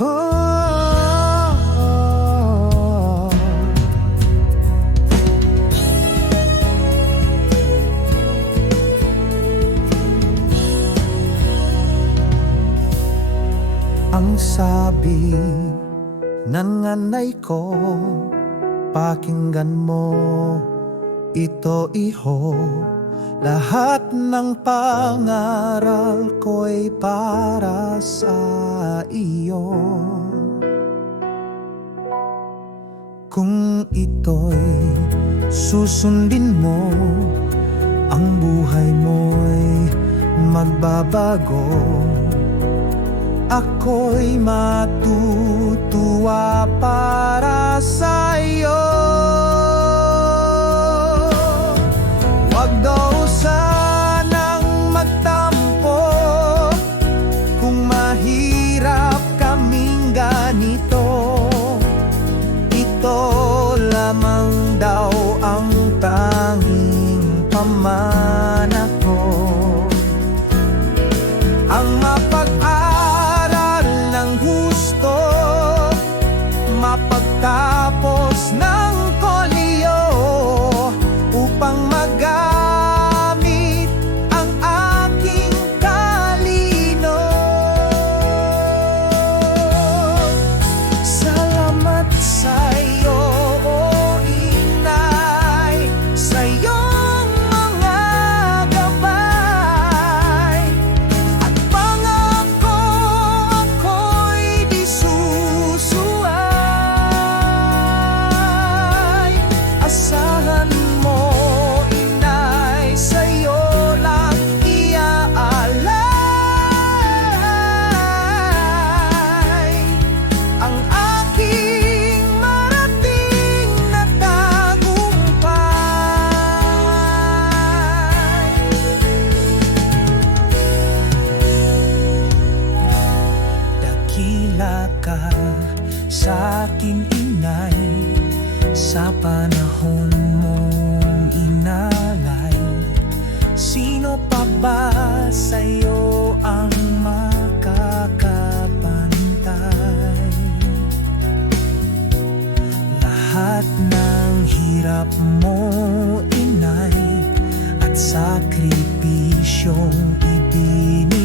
Oh, ang sabi ng nanay ko, pakinggan mo ito, iho. Lahat ng pangaral ko'y para sa iyo. Kung ito'y susundin mo, ang buhay mo'y magbabago. Ako'y matutuwa para sa iyo. Wag daw sanang magtampo kung mahirap kaming ganito. Ito lamang daw ang tanging pamana ko, ang mapag-aral ng husto, mapagtapos ng kolehiyo upang magamit ang aking talino. Salamat sa'yo, o inay, sa iyong mga gabay at pangako ako'y di susuway. Asahan mo, inay, sa'yo lang iaalay ang aking marating na tagumpay. Dakila ka sa'kin, inay, sa panahon mong inalay. Sino pa ba sa'yo ang makakapantay? Lahat ng hirap mo, inay, at sakripisyong ibinigay